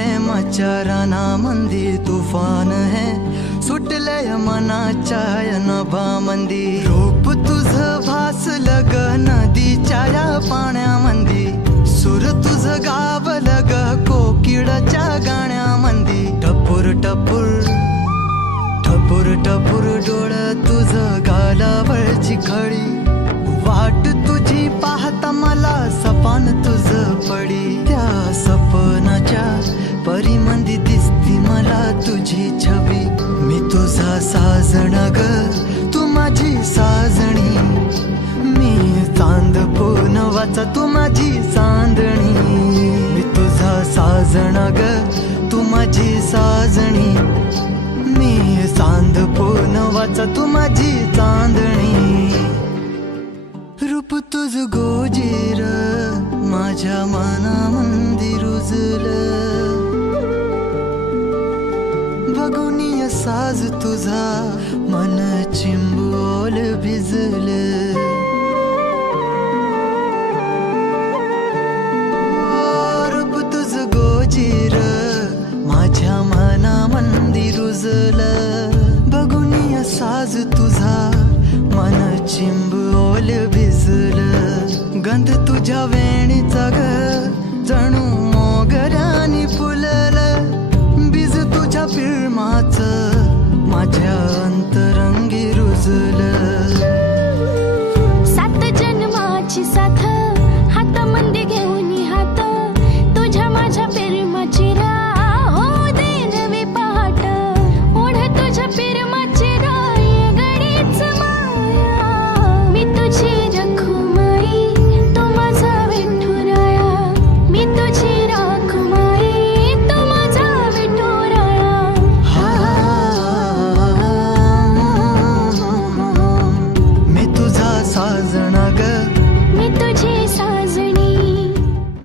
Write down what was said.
प्रेमाच्या रानामंदी तुफान है सुटलय मनाच्या नभामंदी रूप तुझं भासलं ग नदीच्या या पाण्यामंदी सूर तुझं गावलं ग कोकिळाच्या गाण्यामंदी टपूर टपूर टपूर टपूर डोळं तुझं गालावरची खळी वाट तुझी पाहता मला सपान तुझं पडी त्या सपनाच्या परिमंदी दिसती मला तुझी छबी मी तुझा साजण ग तू माझी साजणी मी चांद पूनवाचा तू माझी चांदणी मी तुझा साजण ग तू माझी साजणी मी चांद पूनवाचा तू माझी चांदणी रूप तुझ गोजीर माझ्या मनामंदी रुजलं बघुनिय साज तुझा मन चिंबोल भिजलं रूप तुझ गोजीर माझ्या मनामंदी रुजलं बघुनिय साज तुझा मन चिंबोल भिजलं गंध तुझ्या